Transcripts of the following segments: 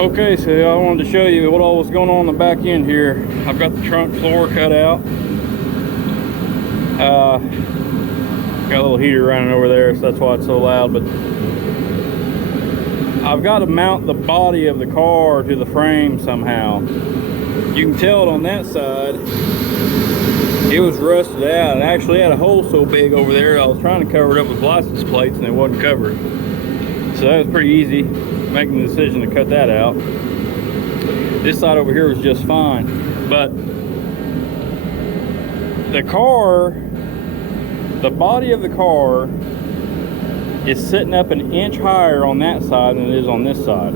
Okay, so I wanted to show you what all was going on the back end here. I've got the trunk floor cut out. Got a little heater running over there, so that's why it's so loud. But I've got to mount the body of the car to the frame somehow. You can tell it on that side. It was rusted out. It actually had a hole so big over there, I was trying to cover it up with license plates and it wasn't covered. So that was pretty easy, making the decision to cut that out. This side over here was just fine. But the car, the body of the car is sitting up an inch higher on that side than it is on this side.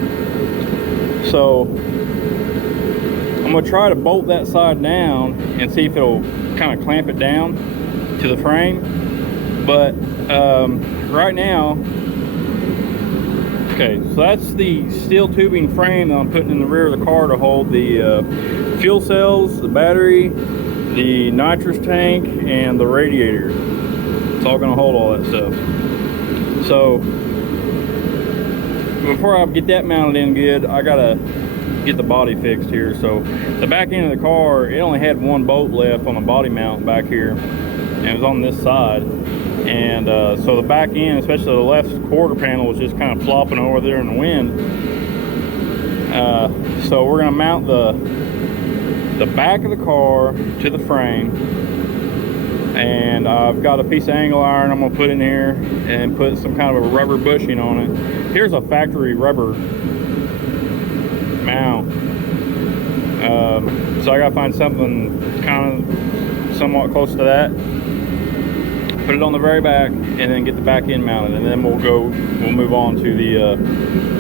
So I'm going to try to bolt that side down and see if it'll kind of clamp it down to the frame. But right now, okay, so that's the steel tubing frame that I'm putting in the rear of the car to hold the fuel cells, the battery, the nitrous tank, and the radiator. It's all going to hold all that stuff. So before I get that mounted in good, I gotta get the body fixed here. So the back end of the car, it only had one bolt left on the body mount back here, and it was on this side. And so the back end, especially the left quarter panel, was just kind of flopping over there in the wind. So we're gonna mount the back of the car to the frame, and I've got a piece of angle iron I'm gonna put in here and put some kind of a rubber bushing on it. Here's a factory rubber mount. So I gotta find something kind of somewhat close to that, put it on the very back, and then get the back end mounted, and then we'll move on to the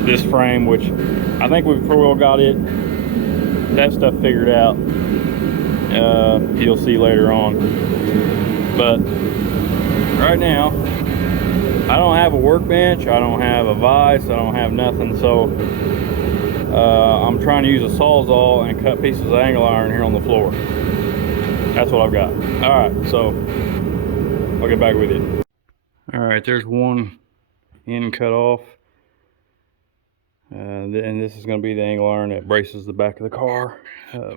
this frame, which I think we've pretty well got that stuff figured out. You'll see later on. But right now, I don't have a workbench, I don't have a vise, I don't have nothing. So I'm trying to use a Sawzall and cut pieces of angle iron here on the floor. That's what I've got. All right, so I'll get back with you. All right, there's one end cut off. And this is going to be the angle iron that braces the back of the car. That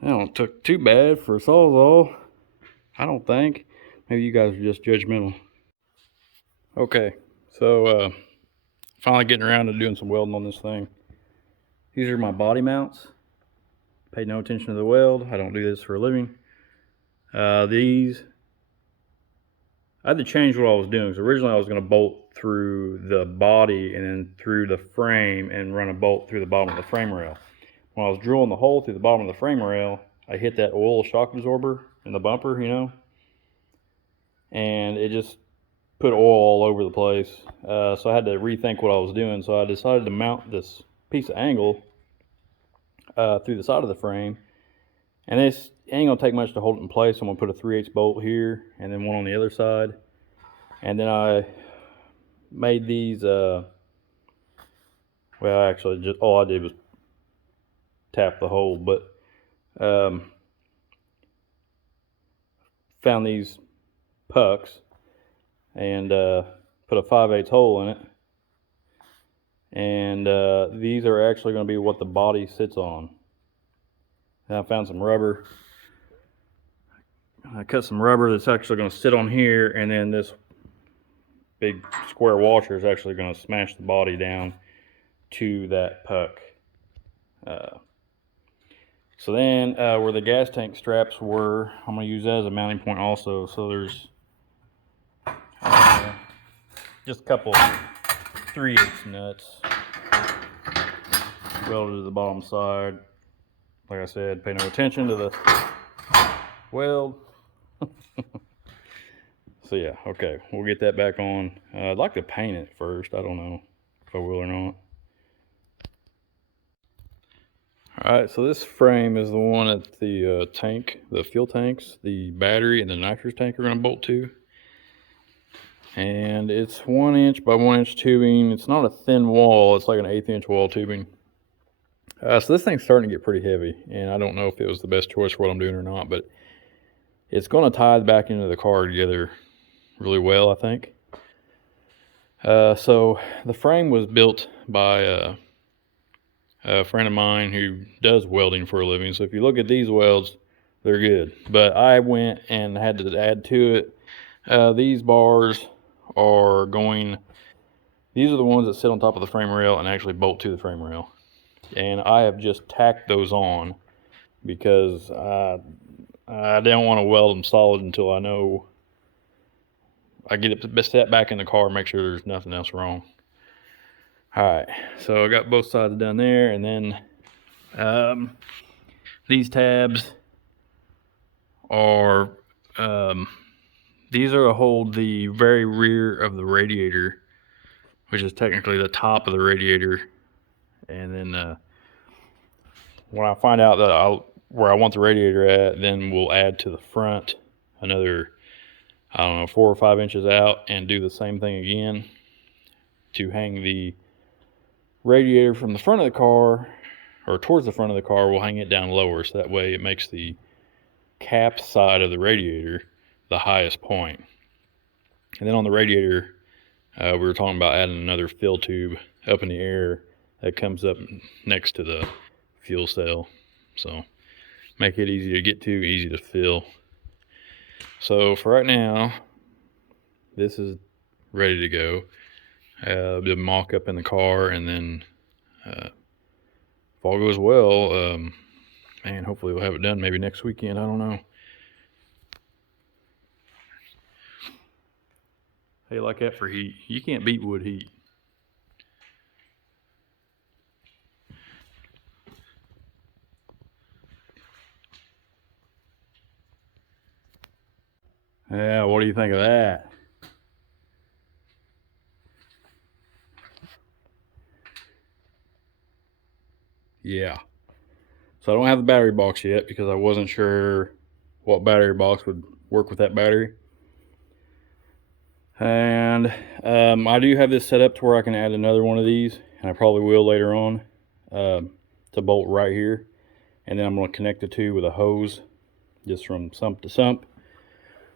don't took too bad for a Sawzall, I don't think. Maybe you guys are just judgmental. Okay, so finally getting around to doing some welding on this thing. These are my body mounts. Pay no attention to the weld. I don't do this for a living. These, I had to change what I was doing, because originally I was going to bolt through the body and then through the frame and run a bolt through the bottom of the frame rail. When I was drilling the hole through the bottom of the frame rail, I hit that oil shock absorber in the bumper, you know, and it just put oil all over the place. So I had to rethink what I was doing. So I decided to mount this piece of angle through the side of the frame, and this ain't gonna take much to hold it in place. I'm gonna put a 3/8 bolt here and then one on the other side, and then I made these well, actually just all I did was tap the hole, but found these pucks and put a 5/8 hole in it, and these are actually going to be what the body sits on. And I found some rubber. I cut some rubber that's actually going to sit on here, and then this big square washer is actually going to smash the body down to that puck. So then where the gas tank straps were, I'm going to use that as a mounting point also. So there's just a couple 3/8 nuts welded to the bottom side. Like I said, pay no attention to the weld. So yeah, okay, we'll get that back on. I'd like to paint it first. I don't know if I will or not. Alright, so this frame is the one that the tank, the fuel tanks, the battery, and the nitrous tank are going to bolt to. And it's 1 inch by 1 inch tubing. It's not a thin wall, it's like an 1/8 inch wall tubing. So this thing's starting to get pretty heavy, and I don't know if it was the best choice for what I'm doing or not, but it's going to tie the back end of the car together really well, I think. So the frame was built by a friend of mine who does welding for a living. So if you look at these welds, they're good. But I went and had to add to it. These bars are going, these are the ones that sit on top of the frame rail and actually bolt to the frame rail. And I have just tacked those on because I don't want to weld them solid until I know I get it set back in the car, make sure there's nothing else wrong. All right, so I got both sides done there, and then these tabs are these are to hold the very rear of the radiator, which is technically the top of the radiator. And then when I find out that where I want the radiator at, then we'll add to the front another, I don't know, 4 or 5 inches out and do the same thing again to hang the radiator from the front of the car, or towards the front of the car. We'll hang it down lower, so that way it makes the cap side of the radiator the highest point. And then on the radiator, we were talking about adding another fill tube up in the air that comes up next to the fuel cell. So make it easy to get to, easy to fill. So for right now, this is ready to go. The mock up in the car, and then if all goes well, man, hopefully we'll have it done maybe next weekend. I don't know. How you like that for heat? You can't beat wood heat. Yeah, what do you think of that? Yeah. So I don't have the battery box yet because I wasn't sure what battery box would work with that battery. And I do have this set up to where I can add another one of these, and I probably will later on, to bolt right here. And then I'm going to connect the two with a hose just from sump to sump,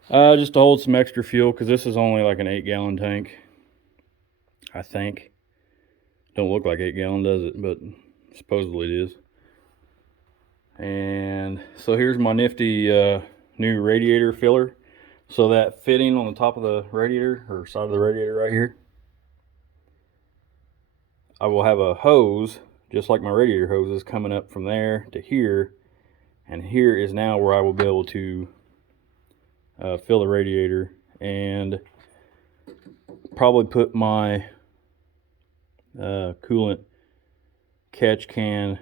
just to hold some extra fuel, because this is only like an 8-gallon tank, I think. Don't look like 8-gallon, does it? But supposedly it is. And so here's my nifty new radiator filler. So that fitting on the top of the radiator, or side of the radiator right here, I will have a hose just like my radiator hose is coming up from there to here, and here is now where I will be able to fill the radiator, and probably put my coolant catch can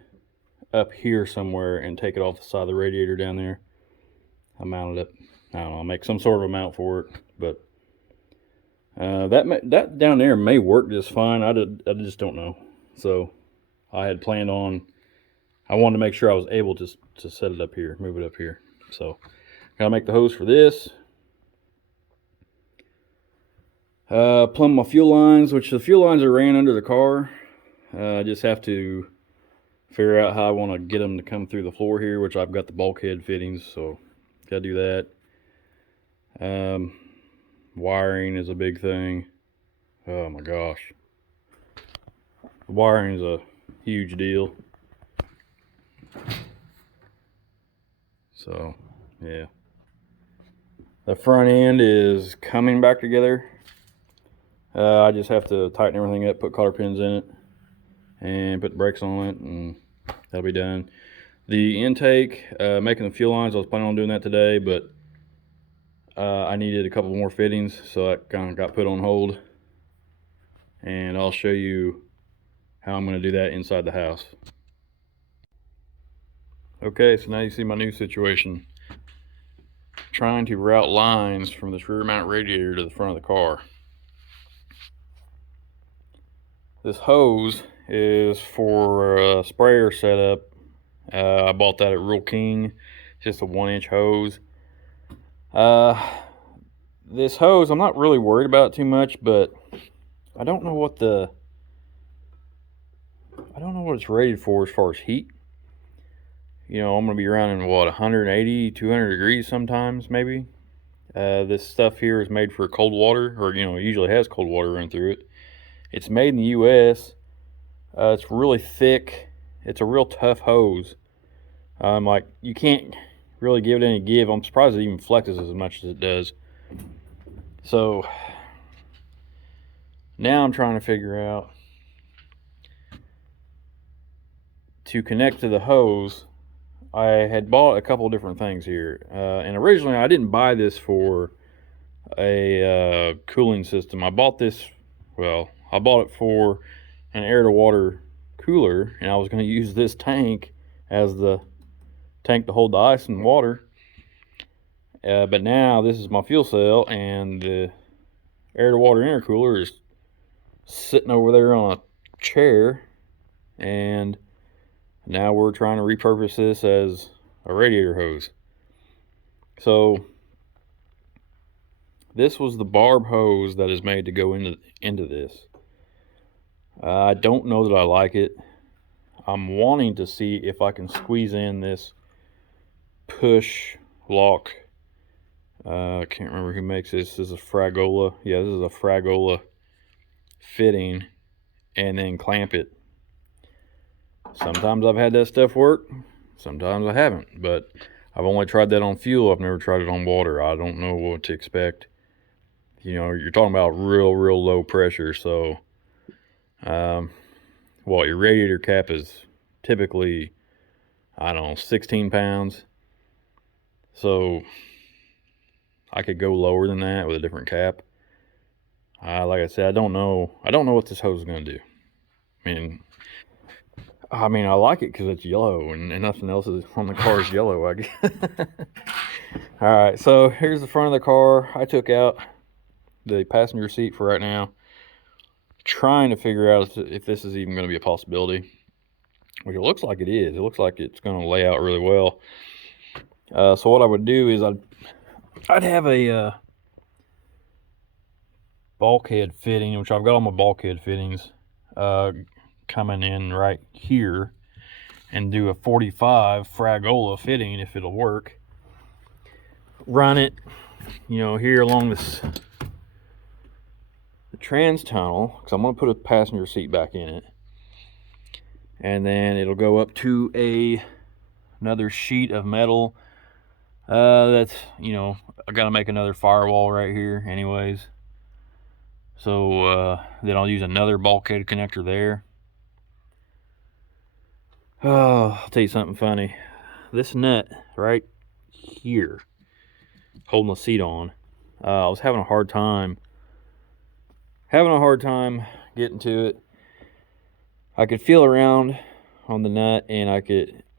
up here somewhere and take it off the side of the radiator down there. I mounted it. I don't know, I'll make some sort of a mount for it, but that down there may work just fine. I just don't know. So I had planned on, I wanted to make sure I was able to set it up here, move it up here. So gotta make the hose for this. Plumb my fuel lines, which the fuel lines are ran under the car. I just have to figure out how I want to get them to come through the floor here, which I've got the bulkhead fittings, so gotta do that. Wiring is a big thing. Oh my gosh, the wiring is a huge deal. So yeah, the front end is coming back together. I just have to tighten everything up, put cotter pins in it, and put the brakes on it, and that'll be done. The intake, making the fuel lines, I was planning on doing that today, but I needed a couple more fittings, so that kind of got put on hold. And I'll show you how I'm going to do that inside the house. Okay, so now you see my new situation. Trying to route lines from this rear mount radiator to the front of the car. This hose is for a sprayer setup. I bought that at Real King. It's just a 1-inch hose. This hose, I'm not really worried about it too much, but I don't know what it's rated for as far as heat. You know, I'm gonna be running what, 180, 200 degrees sometimes, maybe. This stuff here is made for cold water, or you know, it usually has cold water run through it. It's made in the US. It's really thick. it's a real tough hose. Like, you can't really give it any give. I'm surprised it even flexes as much as it does. So now I'm trying to figure out to connect to the hose. I had bought a couple different things here, and originally I didn't buy this for a cooling system. I bought it for an air to water cooler, and I was going to use this tank as the tank to hold the ice and water. But now this is my fuel cell, and the air to water intercooler is sitting over there on a chair, and now we're trying to repurpose this as a radiator hose. So this was the barb hose that is made to go into this. I don't know that I like it. I'm wanting to see if I can squeeze in this push lock. I can't remember who makes this. This is a Fragola. Yeah, this is a Fragola fitting, and then clamp it. Sometimes I've had that stuff work, sometimes I haven't, but I've only tried that on fuel. I've never tried it on water. I don't know what to expect. You know, you're talking about real low pressure, so your radiator cap is typically, I don't know, 16 pounds. So I could go lower than that with a different cap. Like I said, I don't know what this hose is going to do. I mean, I like it because it's yellow, and nothing else is on the car is yellow, I guess. All right, so here's the front of the car. I took out the passenger seat for right now, trying to figure out if this is even going to be a possibility, which it looks like it is. It looks like it's going to lay out really well. So what I would do is I'd have a bulkhead fitting, which I've got all my bulkhead fittings coming in right here, and do a 45 Fragola fitting if it'll work. Run it, you know, here along the trans tunnel, because I'm going to put a passenger seat back in it, and then it'll go up to another sheet of metal. That's, you know, I got to make another firewall right here anyways. So then I'll use another bulkhead connector there. Oh, I'll tell you something funny. This nut right here, holding the seat on, I was having a hard time getting to it. I could feel around on the nut, and I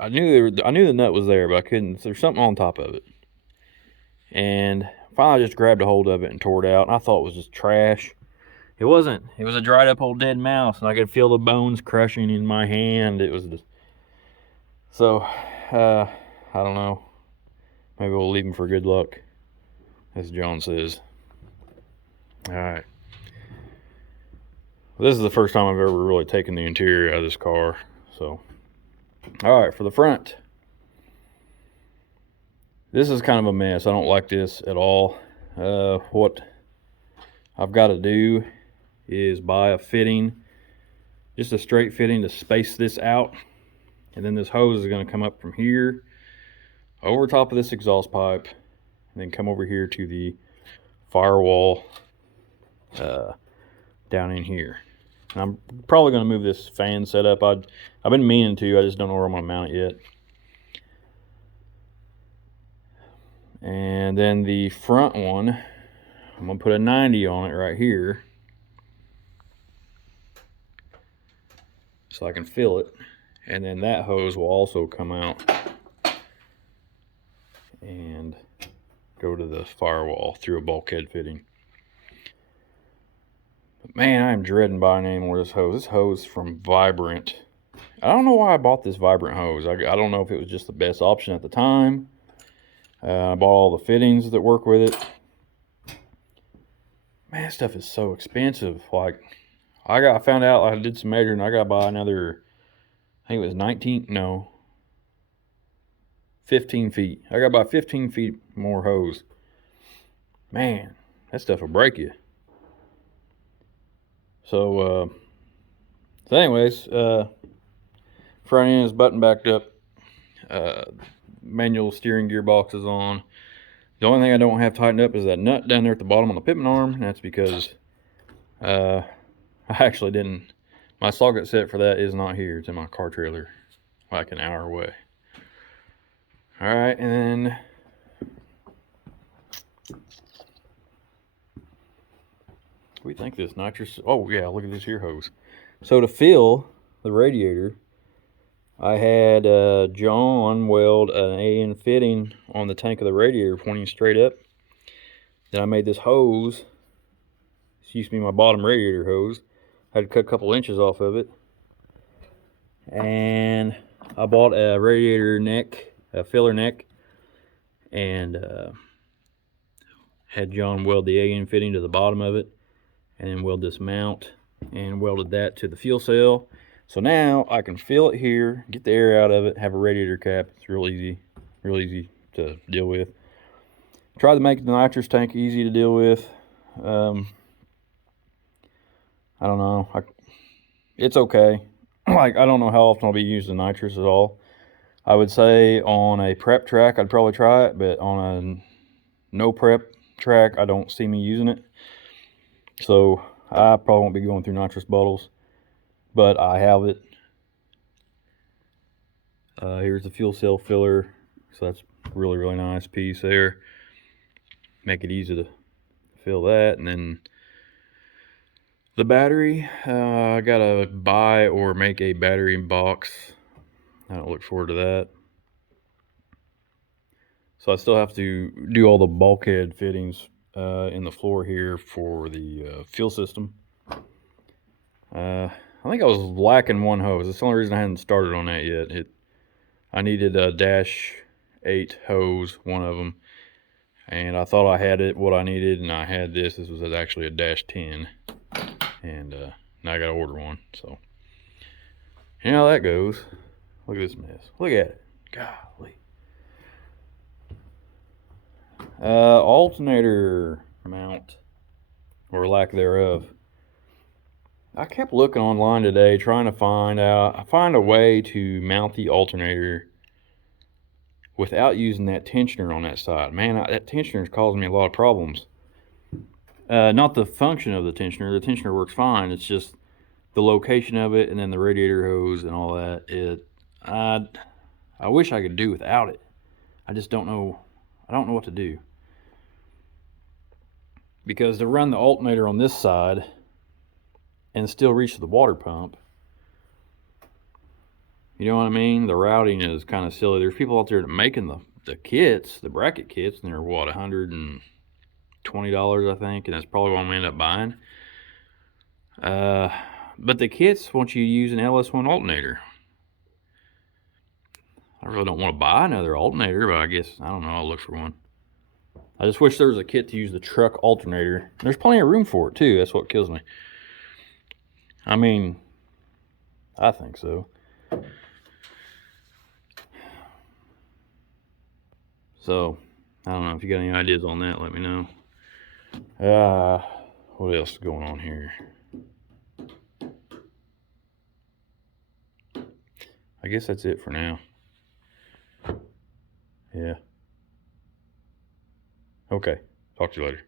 knew the nut was there, but I couldn't. There's something on top of it, and finally I just grabbed a hold of it and tore it out. And I thought it was just trash. It wasn't. It was a dried up old dead mouse, and I could feel the bones crushing in my hand. It was just... So, I don't know. Maybe we'll leave him for good luck, as John says. Alright. This is the first time I've ever really taken the interior out of this car. So, alright, for the front. This is kind of a mess. I don't like this at all. What I've got to do is buy a fitting, just a straight fitting to space this out. And then this hose is going to come up from here over top of this exhaust pipe, and then come over here to the firewall down in here. And I'm probably going to move this fan setup. I've been meaning to, I just don't know where I'm going to mount it yet. And then the front one, I'm going to put a 90 on it right here, so I can feel it. And then that hose will also come out and go to the firewall through a bulkhead fitting. But man, I am dreading buying any more of this hose. This hose from Vibrant. I don't know why I bought this Vibrant hose. I don't know if it was just the best option at the time. I bought all the fittings that work with it. Man, this stuff is so expensive. Like, I found out, I did some measuring, I got to buy another, I think it was 15 feet. I got about 15 feet more hose. Man, that stuff will break you. So anyways, Front end is button backed up. Manual steering gearbox is on. The only thing I don't have tightened up is that nut down there at the bottom on the pivot arm, and that's because I actually didn't. My socket set for that is not here. It's in my car trailer, like an hour away. All right, and then we think this nitrous. Oh yeah, look at this here hose. So to fill the radiator, I had John weld an AN fitting on the tank of the radiator pointing straight up. Then I made this hose. This used to be my bottom radiator hose. I had to cut a couple inches off of it. And I bought a radiator neck, a filler neck, and had John weld the AN fitting to the bottom of it, and then weld this mount and welded that to the fuel cell. So now I can fill it here, get the air out of it, have a radiator cap. It's real easy to deal with. Tried to make the nitrous tank easy to deal with. I don't know. It's okay. Like, I don't know how often I'll be using nitrous at all. I would say on a prep track, I'd probably try it, but on a no prep track, I don't see me using it. So I probably won't be going through nitrous bottles, but I have it. Here's the fuel cell filler. So that's really nice piece there. Make it easy to fill that. And then the battery, I gotta buy or make a battery box. I don't look forward to that. So I still have to do all the bulkhead fittings in the floor here for the fuel system. I think I was lacking one hose. That's the only reason I hadn't started on that yet. I needed a -8 hose, one of them, and I thought I had it what I needed, and I had this. This was actually a -10, and now I got to order one. So you know how that goes. Look at this mess. Look at it. Golly. Alternator mount, or lack thereof. I kept looking online today trying to find a way to mount the alternator without using that tensioner on that side. Man, that tensioner is causing me a lot of problems. Not the function of the tensioner. The tensioner works fine. It's just the location of it, and then the radiator hose and all that. I wish I could do without it. I just don't know. I don't know what to do. Because to run the alternator on this side and still reach the water pump, you know what I mean? The routing is kind of silly. There's people out there that making the kits, the bracket kits, and they're what, $120, I think, and that's probably what I'm gonna end up buying. But the kits want you to use an LS1 alternator. I really don't want to buy another alternator, but I guess, I don't know, I'll look for one. I just wish there was a kit to use the truck alternator. There's plenty of room for it too. That's what kills me. I mean, I think so. So, I don't know. If you got any ideas on that, let me know. What else is going on here? I guess that's it for now. Yeah. Okay. Talk to you later.